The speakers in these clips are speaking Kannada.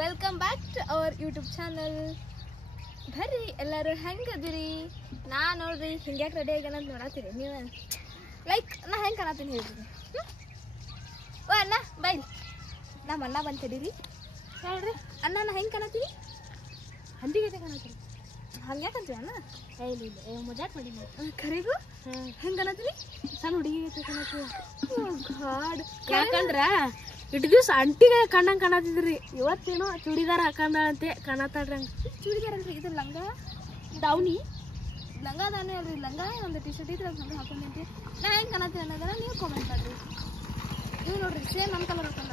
Welcome back to our YouTube channel. ಬರ್ರಿ ಎಲ್ಲರೂ ಹೆಂಗದಿರಿ? ನಾ ನೋಡ್ರಿ ಹಿಂಗ್ಯಾಕೆ ರೆಡಿ ಆಗ್ಯಾನ ಅಂತ ನೋಡತ್ತೀರಿ ನೀವು. ಲೈಕ್ ನಾ ಹೆಂಗೆ ಕಾಣತ್ತೀನಿ ಹೇಳ್ರಿ. ಓ ಅಣ್ಣ ಬೈ, ನಮ್ಮ ಅಣ್ಣ ಬಂತಿದ್ದೀರಿ ಹೇಳ್ರಿ. ಅಣ್ಣ ನಾ ಹೆಂಗೆ ಕಾಣತ್ತೀನಿ? ಹಂದಿಗತೆ ಕಾಣತ್ತೀನಿ. ಹಂಗೆ ಯಾಕಂತೀವಿ ಅಣ್ಣ? ಇಲ್ಲ ಮಜಾಕ್ ಮಾಡಿ ಕರೆಗೂ ಹೆಂಗೆ ಕಾಣತ್ತೀನಿ? ಸಣ್ಣ ಹುಡುಗಿ ಕಾಣತ್ತೀವಿ. ಗಾಡ್, ಯಾಕಂದ್ರ ಇಟ್ಟು ದಿವ್ಸ ಅಂಟಿಗೆ ಕಣ್ಣಂಗೆ ಕಾಣತಿದ್ರಿ. ಇವತ್ತೇನೋ ಚೂಡಿದಾರ ಹಾಕಂದಂತೆ ಕಾಣತ್ತಾಡ್ರಿ. ಹಂಗೆ ಚೂಡಿದಾರ ಅಲ್ರಿ, ಇದು ಲಂಗ ಡೌನಿ ಲಂಗ ಅದಾನೆ ಅಲ್ರಿ. ಲಂಗ ಒಂದು ಟಿ ಶರ್ಟ್ ಇದ್ರೆ ಹಂಗೆ ಹಾಕೊಂಡಂತೆ. ನಾ ಹೆಂಗೆ ಕಾಣತ್ತೀನಿ ಅನ್ನೋದನ್ನ ನೀವು ಕಾಮೆಂಟ್ ಮಾಡ್ರಿ. ನೀವು ನೋಡ್ರಿ ಸೇಮ್ ನನ್ನ ಕಲರ್ ಹಾಕೊಂಡ.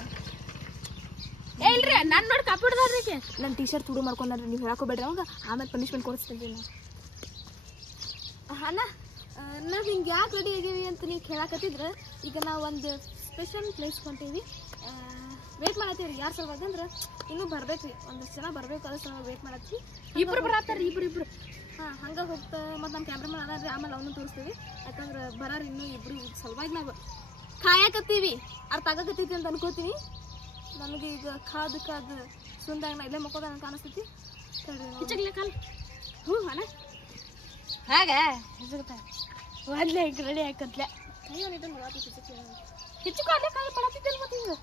ಏ ಇಲ್ರಿ, ನಾನು ನೋಡಿ ಕಾಪಿಡ್ದಾರ್ರಿ. ನನ್ನ ಟಿ ಶರ್ಟ್ ತುಡು ಮಾಡ್ಕೊಂಡ್ರಿ. ನೀವು ಹೇಳಕೋಬೇಡ್ರಿ ಅವಾಗ, ಆಮೇಲೆ ಪನಿಷ್ಮೆಂಟ್ ಕೊಡಿಸ್ತೀನಿ ನಾನು. ಅಣ್ಣ ನಾವು ಹಿಂಗೆ ಯಾಕೆ ರೆಡಿ ಆಗೀವಿ ಅಂತ ನೀವು ಕೇಳಾಕತ್ತಿದ್ರೆ, ಈಗ ನಾವು ಒಂದು ಸ್ಪೆಷಲ್ ಪ್ಲೇಸ್ ಹೊಂಟೀವಿ. ವೇಟ್ ಮಾಡತ್ತೀವಿ ಯಾರು ಸಲುವಾಗಿ ಅಂದ್ರೆ ಇನ್ನೂ ಬರ್ಬೇಕು ರೀ, ಒಂದಷ್ಟು ಜನ ಬರಬೇಕು. ಅದ್ರ ಸಲ ವೇಟ್ ಮಾಡತ್ತೀವಿ. ಇಬ್ಬರು ಬರತ್ತಾರೆ, ಇಬ್ರು. ಹಾಂ ಹಂಗೆ ಹೋಗ್ತಾ ಮತ್ತು ನಮ್ಮ ಕ್ಯಾಮ್ರಾಮನ್ ಅದಾರ ರೀ, ಆಮೇಲೆ ಅವನು ತೋರಿಸ್ತೀವಿ. ಯಾಕಂದ್ರೆ ಬರಾರಿ ಇನ್ನೂ ಇಬ್ಬರು ಸಲುವಾಗಿ ನಾವು ಕಾಯಕತ್ತೀವಿ. ಅರ್ಥ ಆಗಕತ್ತೈತಿ ಅಂತ ಅನ್ಕೋತೀನಿ. ನನಗೆ ಈಗ ಕಾದು ಸುಂದಾಗ ನಾ ಇಲ್ಲೇ ಮಕ್ಕೋದ ಕಾಣಿಸ್ತೈತಿ. ಕಾಲು ಹ್ಞೂ ಅಣ್ಣ ಹಾಗೆ ಮೊದಲೇ ಈಗ ರೆಡಿ ಹಾಕತ್ಲೆ ಹೆಚ್ಚು ಕಾಲೇ ಕಾಲು ಪಡತ್ತಿದ್ದೆ. ಮತ್ತೆ ಹಿಂಗೆ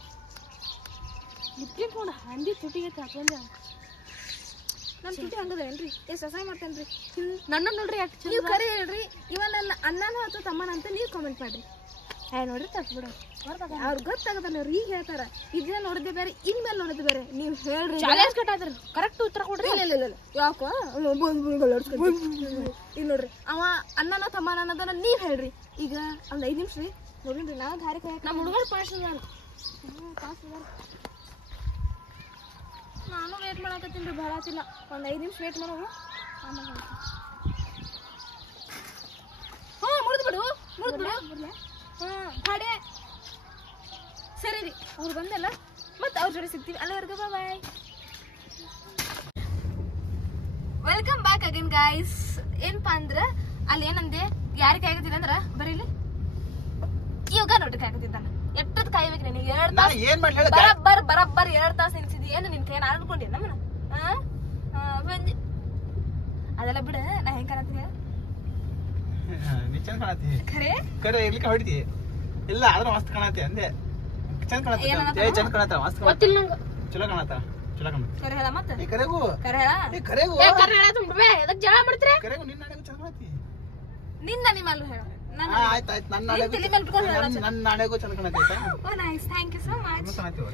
ಲಿಪ್ಟಿಕ್ ನೋಡ ಹಂದಿ ತುಟಿಗೆ ಹಾಕೊಂಡೆ. ನನ್ನ ತುಟಿ ಹಂಗದೇನ್ರಿ? ಎಷ್ಟು ಸಹಾಯ ಮಾಡ್ತೇನೆ ರೀ ನನ್ನ ನೋಡ್ರಿ. ಯಾಕೆ ನೀವು ಕರೆ ಹೇಳ್ರಿ, ಇವ ನನ್ನ ಅಣ್ಣನ ಅಥವಾ ತಮ್ಮನ ಅಂತ ನೀವು ಕಾಮೆಂಟ್ ಮಾಡ್ರಿ. ನೋಡ್ರಿ ತಪ್ಪಿಬಿಡು, ಅವ್ರಿಗೆ ಗೊತ್ತಾಗದಲ್ಲ. ಅವ್ರು ಈಗ ಹೇಳ್ತಾರ ಇದನ್ನ ನೋಡಿದ್ದೆ ಬೇರೆ, ಇನ್ಮೇಲೆ ನೋಡಿದ್ದೆ ಬೇರೆ. ನೀವು ಹೇಳ್ರಿ ಕಟ್ಟಾದ್ರಿ ಕರೆಕ್ಟ್ ಉತ್ತರ ಕೊಡ್ರಿ. ಇಲ್ಲ ಯಾಕೋ ಈಗ ನೋಡ್ರಿ, ಅವ ಅಣ್ಣನ ತಮ್ಮನ ಅನ್ನೋದನ್ನ ನೀವು ಹೇಳ್ರಿ. ಈಗ ಒಂದು 5 ನಿಮಿಷ ರೀ ನೋಡಿನ್ರಿ. ನಾವು ದಾರಿ ಕಾಯಕ ನಮ್ಮ ಹುಡುಗರು ಪಾಸ್ ಅದಾರ. ನಾನು ವೇಟ್ ಮಾಡಕತ್ತೀನಿ ರೀ, ಭಾಳ ಆತಿಲ್ಲ. ಒಂದು 5 ನಿಮಿಷ ವೇಟ್ ಮಾಡೋಣ. ಆಮೇಲೆ ಹಾಂ ಮುಡಿದ್ಬಿಡು. ಹಾಂ ಗಾಡಿ ಸರಿ ರೀ, ಅವ್ರು ಬಂದಲ್ಲ ಮತ್ತೆ ಅವ್ರ ಜೊತೆ ಸಿಗ್ತೀವಿ. ಅಲ್ಲಿವರೆಗೂ bye. Welcome back again guys. ಏನಪ್ಪಾ ಅಂದ್ರೆ ಅಲ್ಲಿ ಏನಂದೆ ಯಾರಿಗೆ ಕಾಯಕತ್ತಿಲ್ಲ ಅಂದ್ರ ಬರೀಲಿ ಇವಾಗ ನೋಡ್ರಿ ಕಾಯಕತ್ತಿದ್ದಾನ. ಎಟ್ಟದ್ ಕಾಯ್ಬೇಕು ನಿನಗೆ? 2 ತಾಸು ಬರಬ್ಬರ್ 2 ತಾಸು ನಿಲ್ಸಿದ್ವಿ. ಏನು ನಿನ್ ಕೈ ನಾನು ಅನ್ಕೊಂಡಿ ನಮ್ಮನ ಬಂದಿ. ಅದೆಲ್ಲ ಬಿಡ, ನಾ ಹೆಂಗ್ ಕಾಣತ್ತೀನಿ ಖರೆ ಕರೆ ಇರ್ಲಿಕ್ಕೆ ಹೊಡಿತಿ ಇಲ್ಲ ಆದ್ರೆ ಮಸ್ತ್ ಕಾಣತಿ ಅಂದೆ. ಚಂದ ಕಾಣತ್ತೆ, ಚಂದ ಕಾಣತ್ತ, ಮಸ್ತ್ ಗೊತ್ತಿಲ್ಲ ನಂಗೆ. ಚಲೋ ಕಾಣತ್ತ, ಚಲೋ ಕಾಣತ್ತ. ಕರೆ ಹೇಳ ಮತ್ತೆ ಕರೆಗೂ ಕರೆ ಹೇಳ. ಕರೆಗೂ ಕರೆ ಹೇಳ ತುಂಬ್ರೆ ಅದಕ್ಕೆ ಜಗಳ ಮಾಡ್ತೀರಿ. ಕರೆಗೂ ನಿನ್ನ ನಾಳೆಗೂ ಚಂದ ಕಾಣತಿ. ನಿನ್ನ ನಿಮ್ಮಲ್ಲ ಹೇಳ. ಆಯ್ತು ನನ್ನ ನಾಳೆಗೂ ಚಂದ ಕಾಣತಿ. Oh nice, thank you so much.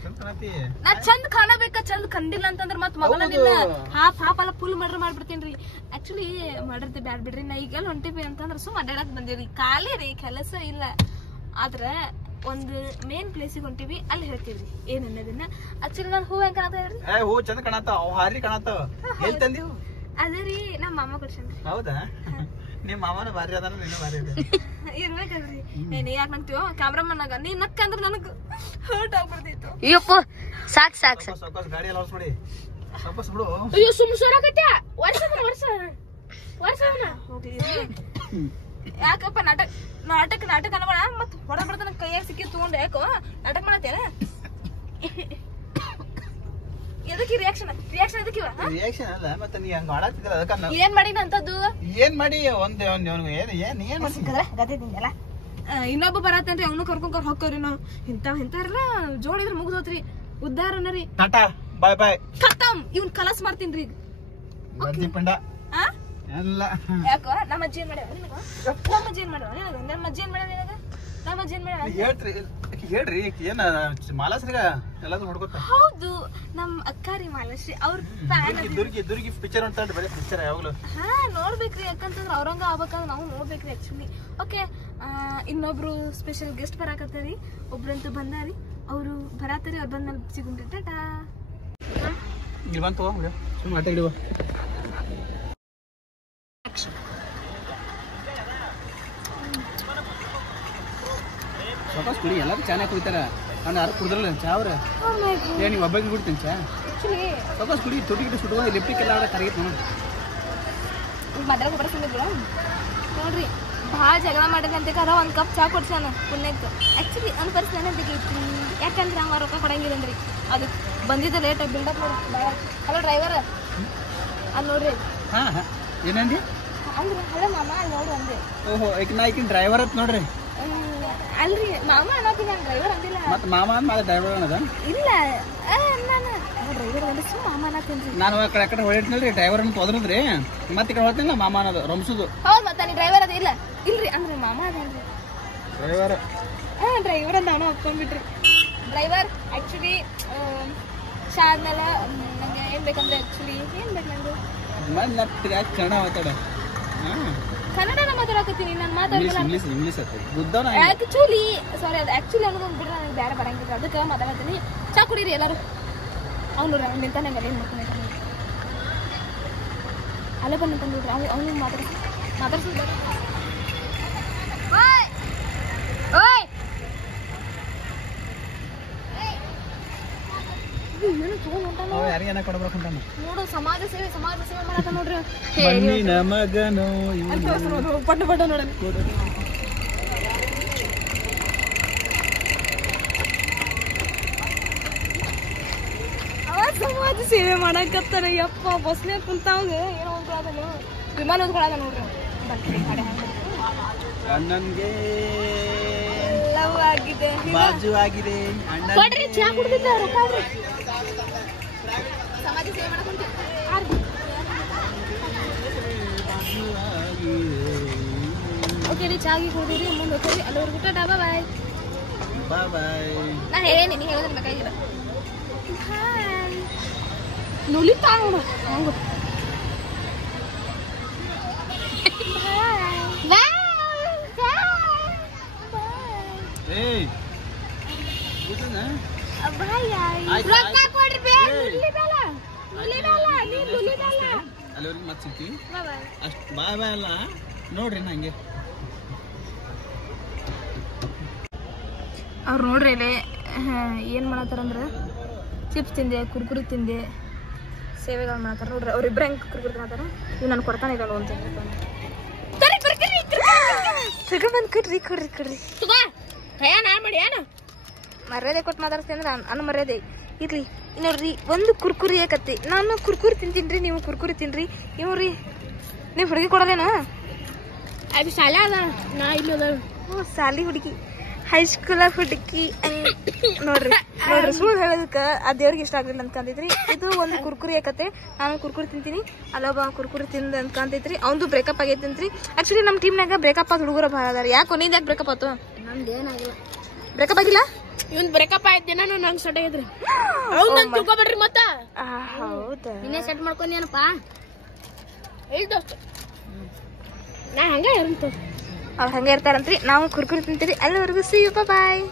ಚಂದ ಕಾಣತಿ. ನಾ ಚಂದ ಕಾಣಬೇಕ, ಚಂದ ಕಂಡಿಲ್ಲ ಅಂತಂದ್ರೆ ಮತ್ತೆ ಮಗನ ನಿನ್ನ ಹಾಫ್ ಎಲ್ಲ ಫುಲ್ ಮರ್ಡರ್ ಮಾಡ್ಬಿಡ್ತೀನಿ ರೀ. ಆಕ್ಚುಲಿ ಮಾಡಿರ್ತಿ ಬ್ಯಾಡ್ ಬಿಡ್ರಿ. ನಾ ಈಗೆಲ್ಲ ಹೊಂಟಿವಿ ಅಂತಂದ್ರೆ ಸುಮ್ಮ ಅಡ್ಡಾಡಕ್ ಬಂದಿರಿ. ಖಾಲಿ ರೀ, ಕೆಲಸ ಇಲ್ಲ. ಆದ್ರೆ ಒಂದು ಮೇನ್ ಪ್ಲೇಸಿಗೆ ಹೊಂಟಿವಿ, ಅಲ್ಲಿ ಹೇಳ್ತೀವ್ರಿ ಏನ್ ಅನ್ನೋದನ್ನ. ಆಕ್ಚುಲಿ ನಾನು ಹೂ ಹೆಂಗ್ ಕಾಣತ್ತ ಹೇಳ್ರಿ? ಹೂ ಚಂದ ಕಾಣತ್ತ, ಹಾರಿ ಕಾಣತ್ತ. ಎಲ್ಲಿ ತಂದಿವು? ಅದೇ ರೀ ನಮ್ಮ ಮಾಮ ಕೊಡ್ಸನ್ರಿ. ಹೌದಾ? ನಿಮ್ಮ ಮಾಮನ ಬಾರಿ ಅದಾನ, ನೀನು ಬಾರಿ ಅದ ಇರ್ಬೇಕಲ್ರಿ. ನೀನ್ ಯಾಕೆ ನಂಗ್ತೀವೋ ಕ್ಯಾಮ್ರಾಮನ್ನಾಗ? ನೀ ನಕ್ಕಂದ್ರೆ ನನಗೆ ಹರ್ಟ್ ಆಗ್ಬಿಡ್ತಿತ್ತು. ಅಯ್ಯಪ್ಪ ಸಾಕ್ ಸಾಕು ಗಾಡಿ ಎಲ್ಲ ಹೊಡ್ಸ್ಬಿಡಿ. ವಾಪಸ್ ಬಿಡು. ಅಯ್ಯೋ ಸುಮ್ ಸೋರಾಕತ್ಯ. ವರ್ಷ ಹೋಗ್ಲಿ. ಯಾಕಪ್ಪ ನಾಟಕ ಅನ್ಬೇಡ. ಮತ್ ಹೊಡ ಬಿಡ್ತಾನ ಕೈಯಾಗ ಸಿಕ್ಕಿ ತಗೊಂಡು. ಯಾಕೋ ನಾಟಕ ಮಾಡತ್ತೇನ? ಎದಕ್ಕೆ ರಿಯಾಕ್ಷನ್ ಎದಕ್ಕಿವ? ರಿಯಾಕ್ಷನ್ ಅಲ್ಲ, ಮತ್ತೆ ನೀ ಹಂಗ ಮಾಡತ್ತಿದ್ರ ಅದಕ್ಕ ಏನ್ ಮಾಡಿನ ಅಂತದ್ದು? ಏನ್ ಮಾಡಿ ಏನ್ ಗತಿಲ್ಲ. ಇನ್ನೊಬ್ಬ ಬರತ್ತೇನ್ರಿ, ಅವನು ಕರ್ಕೊಂಡ್ ಹೋಗ್ಕವ್ರಿ. ನಾವು ಇಂತಾರಲ್ಲ ಜೋಡಿದ್ರ ಮುಗ್ದೋತ್ರಿ. ಉದ್ದಾರನ ರೀ. ಟಾಟಾ ಬಾಯ್ ಬಾಯ್ ಖತಮ್. ಇವ್ನ್ ಕಲಸ್ ಮಾಡ್ತೀನಿ ಈಗ. ಪಿಂಡ ಎಲ್ಲ ಯಾಕೋ ನಮ್ಮ ಅಜ್ಜಿ ಏನ್ ಮಾಡ್ಯಾವ? ನಮ್ಮ ಅಜ್ಜಿ ಏನ್ ಮಾಡ್ಯಾವ? ನಮ್ಮ ಅಜ್ಜಿ ಏನ್ ಮಾಡ್ಯಾವ? ನಮ್ಮ ಅಜ್ಜಿ ಏನ್ ಮಾಡ್ಯಾವ? ಹೇಳ್ರಿ ಏನ ಮಾಲಾಶ್ರೀಗ ಎಲ್ಲಾದ್ರೂ ನೋಡ್ಕೊತ. ಹೌದು, ನಮ್ ಅಕ್ಕಾರಿ ಮಾಲಾಶ್ರೀ ಅವ್ರ ದುರ್ಗಿ ಪಿಕ್ಚರ್ ಅಂತ ಬರೀ ಪಿಕ್ಚರ್ ಯಾವಾಗ್ಲೂ. ಹಾ ನೋಡ್ಬೇಕ್ರಿ, ಯಾಕಂತಂದ್ರ ಅವ್ರಂಗ ಆಗ್ಬೇಕಂದ್ರ ನಾವು ನೋಡ್ಬೇಕ್ರಿ ಆಕ್ಚುಲಿ. ಓಕೆ, ಇನ್ನೊಬ್ರು ಸ್ಪೆಷಲ್ ಗೆಸ್ಟ್ ಬರಾಕತ್ತಾರಿ. ಒಬ್ರಂತೂ ಬಂದಾರಿ, ಅವ್ರು ಬರಾತಾರಿ. ಅವ್ರು ಬಂದ್ಮೇಲೆ ಸಿಗುಂಟ್ರಿ. ಟಾಟಾ. ಇಲ್ಲಿ ಬಂತು ಸುಮ್ಮನೆ ಆಟ ಹಿಡಿಯುವ. ಸಾಕಷ್ಟು ಕುಡಿ, ಎಲ್ಲರೂ ಚಾನೆ ಕುಡಿತಾರ. ನಾನು ಯಾರು ಕುಡಿದ್ರಲ್ಲ ಚಾ ಅವ್ರ. ನೀವು ಒಬ್ಬಗೆ ಬಿಡ್ತೀನಿ ಚಾ. ಸಾಕಷ್ಟು ಕುಡಿ, ತುಟಿ ಸುಟ್ಕೊಂಡು ಲಿಪ್ಟಿಕ್ ಎಲ್ಲ ಕರಗಿತ್ತು ನೋಡಿ. ನೋಡ್ರಿ ಭಾಳ ಜಗಳ ಮಾಡಿದಂತೆ ಒಂದು ಕಪ್ ಚಾ ಕೊಡ್ಸಾನ ಪುಣ್ಯಕ್ಕೆ. ಆ್ಯಕ್ಚುಲಿ ಒಂದು ಪರಿಸ್ಥಿತಿ ಏನಂತ ಯಾಕಂದ್ರೆ ನಾವು ರೊಕ್ಕ ಕೊಡಂಗಿಲ್ಲ ಅಂದ್ರಿ ಅದಕ್ಕೆ ಬಂದಿದ್ದ ಲೇಟ್ ಬಿಲ್ಡಪ್ ಹಲೋ ಡ್ರೈವರ್ ಅಲ್ಲಿ ನೋಡ್ರಿ ಹಾಂ ಹಾಂ ಏನಂದಿ ಅಂದ್ರೆ ಹಲೋ ಮಾಮ ಅಲ್ಲಿ ನೋಡ್ರಿ ಅಂದೆ ಓಹೋ ಈಗ ನಾ ಈಗಿನ ಡ್ರೈವರ್ ಅಂತ ನೋಡ್ರಿ ಅಲ್ರಿ ಮಾಮ ಅನ್ನೋದು ನಾನು ಡ್ರೈವರ್ ಅಂದಿಲ್ಲ ಮತ್ತು ಮಾಮ ಅಂದ್ಮೇಲೆ ಡ್ರೈವರ್ ಅನ್ನೋದ ಇಲ್ಲ ನಾನು ಡ್ರೈವರ್ ಅಂದ್ರೆ ಸುಮ್ಮ ಮಾಮ ಅನ್ನತ್ತೀನಿ ನಾನು ಆ ಕಡೆ ಹೊಡಿದ್ನಲ್ರಿ ಡ್ರೈವರ್ ಅಂತ ಹೋದ್ರದ್ರಿ ಮತ್ತೆ ಈ ಕಡೆ ಹೋಗ್ತೀನಿ ಮಾಮ ಅನ್ನೋದು ರೊಮ್ಸುದು ಹೌದು ಮತ್ತೆ ನೀ ಡ್ರೈವರ್ ಅದ ಇಲ್ಲ ಇಲ್ರಿ ಅಂದ್ರೆ ಮಾಮ ಅದೇನ್ರಿ ಡ್ರೈವರ್ ಡ್ರೈವರ್ ಅಂತ ಅವನು ಒಪ್ಕೊಂಡ್ಬಿಟ್ರಿ ಡ್ರೈವರ್ ಆ್ಯಕ್ಚುಲಿ ಆದ್ಮೇಲೆ ನಂಗೆ ಏನು ಬೇಕಂದ್ರೆ ಆ್ಯಕ್ಚುಲಿ ಏನು ಬೇಕು ನಂಗೆ ಮತ್ತೆ ಕನ್ನಡ ಮಾತಾಡ ಹಾಂ ಕನ್ನಡನ ಮಾತಾಡಕತ್ತೀನಿ ನಾನು ಮಾತಾಡಲ್ಲ ಇಂಗ್ಲೀಷ್ ಇಂಗ್ಲೀಷ್ ಆಯ್ತು ಬುದ್ಧನ ಆ್ಯಕ್ಚುಲಿ ಸಾರಿ ಅದು ಆ್ಯಕ್ಚುಲಿ ಅನ್ನೋದು ಬಿಡ್ರೆ ನನಗೆ ಬೇರೆ ಬರಂಗಿಲ್ಲ ಅದಕ್ಕೆ ಮಾತಾಡತ್ತೀನಿ ಚಾ ಕುಡೀರಿ ಎಲ್ಲರೂ ಅವ್ನು ನೋಡ್ರಿ ಅವ್ನು ನಿಂತಾನೆ ಮೇಲೆ ಏನು ಮಾಡ್ಕೊಂಡು ಅಲ್ಲೇ ಬಂದು ನಿಂತ ನೋಡ್ರಿ ಅವ್ನು ಮಾತಾಡ್ಸಿದ್ದ ಏನು ತಗೊಂಡು ಯಾರಿಗೆ ಏನ ಕೊಡ್ಬೇಕು ಅಂತ ನೋಡು ಸಮಾಜ ಸೇವೆ ಮಾಡತ್ತ ನೋಡ್ರಿ ಮಣ್ಣಿನ ಮಗನೋ ಪಟ್ಟ ನೋಡೋಣ ಸಮಾಜ ಸೇವೆ ಮಾಡಕತ್ತಾರ ಯಪ್ಪ ಬಸ್ನೇ ಕುಂತಾವಂಗ ಏನೋ ಓದ್ಕೊಳದಲ್ಲ ವಿಮಾನ ಓದ್ಕೊಳದ ನೋಡ್ರಿ ಅಣ್ಣನ್ಗೆ ಲವ್ ಆಗಿದೆ ಬಾಜು ಆಗಿದೆ ಕೊಡ್ರಿ ಚಾ ಕುಡ್ದಿದ್ದ ರೊಕ್ಕ ಸಮಾಜ ಸೇವೆ ಮಾಡಕೊಂತೀವಿ ಓಕೆ ರೀ ಚಾಗಿ ಕುಡಿದ್ರಿ ಮುಂದೆ ಹೋಗ್ತೀರಿ ಅಲ್ಲಿವರೆಗೂ ಟಾಟಾ ಬಾಯ್ ನಾ ಹೇಳೇನಿ ನೀ ಹೇಳಿದ್ರೆ ಬೇಕಾಗಿಲ್ಲ ನುಲಿತಾ ಅವನು ಹಂಗ ಅಲ್ಲಿವರೆಗೆ ಮತ್ತೆ ಸಿಗ್ತೀವಿ ಅಷ್ಟು ಬಾಯ್ ಬಾಯ್ ಅಲ್ಲ ನೋಡ್ರಿ ನಂಗೆ ಅವ್ರು ನೋಡ್ರಿ ಇಲ್ಲಿ ಏನು ಮಾಡತ್ತಾರಂದ್ರೆ ಚಿಪ್ಸ್ ತಿಂದೆ ಕುರ್ಕುರಿ ತಿಂದೆ ಸೇವೆಗಳು ಮಾಡ್ತಾರೆ ನೋಡ್ರಿ ಅವ್ರಿಬ್ರು ಹೆಂಗೆ ಕುರ್ಕುರಿ ಮಾಡ್ತಾರ ಇವ್ ನಾನು ಕೊಡ್ತಾನೆ ಇದ್ದಾಳು ಅಂತ ಕೊಡ್ರಿ ಮಾಡಿ ಏನು ಮರ್ಯಾದೆ ಕೊಟ್ಟು ಮಾತಾಡ್ತೀನಿ ಅಂದ್ರೆ ಅನ್ನ ಮರ್ಯಾದೆ ಇರ್ಲಿ ನೋಡ್ರಿ ಒಂದು ಕುರ್ಕುರಿ ಯಾಕತ್ತಿ ನಾನು ಕುರ್ಕುರಿ ತಿಂತೀನಿ ನೀವು ಕುರ್ಕುರಿ ತಿನ್ರಿ ಇವ್ರಿ ನೀವು ಹುಡುಗಿ ಕೊಡಲೇನಾ ಅದು ಶಾಲೆ ಅದ ನಾ ಇಲ್ಲಿ ಅದ ಶಾಲಿ ಹುಡುಗಿ ಹೈಸ್ಕೂಲ ಹುಡುಗಿ ನೋಡ್ರಿ ಸುಳ್ಳು ಹೇಳೋದಕ್ಕೆ ಆ ದೇವ್ರಿಗೆ ಇಷ್ಟ ಆಗಲಿಲ್ಲ ಅನ್ಕಂತೈತ್ರಿ ಇದು ಒಂದು ಕುರ್ಕುರಿ ಯಾಕತ್ತೆ ನಾನು ಕುರ್ಕುರಿ ತಿಂತೀನಿ ಅಲ್ಲೊಬ್ಬ ಕುರ್ಕುರಿ ತಿಂದ ಅನ್ಕಂತೈತ್ರಿ ಅವ್ನು ಬ್ರೇಕಪ್ ಆಗೈತಂತ್ರಿ ಆಕ್ಚುಲಿ ನಮ್ಮ ಟೀಮ್ನಾಗ ಬ್ರೇಕಪ್ ಆದ ಹುಡುಗರ ಭಾಳ ಅದಾರ ಯಾಕೆ ನಿಂದ ಯಾಕೆ ಬ್ರೇಕಪ್ ಆಯ್ತು ನಮ್ದು ಏನಾಗಿಲ್ಲ ಬ್ರೇಕಪ್ ಆಗಿಲ್ಲ ಇವನ್ ಬ್ರೇಕಪ್ ಆಯ್ತು ದಿನ ನಂಗೆ ಸೆಟ್ ಆಗೈತ್ರಿ ತಿಳ್ಕೊಬೇಡ್ರಿ ಮತ್ತ ಹೌದಾ ನಿನ್ನೆ ಸೆಟ್ ಮಾಡ್ಕೊಂಡೇನಪ್ಪ ಇಲ್ಲ ದೋಸ್ತ ನಾ ಹಂಗೆ ಇರಂತ ಅವ್ರು ಹಂಗೆ ಇರ್ತಾರಂತ್ರಿ ನಾವು ಕುರ್ಕುರಿ ತಿಂತೀರಿ ಅಲ್ಲಿವರೆಗೂ ಸಿ ಯು ಬಾಯ್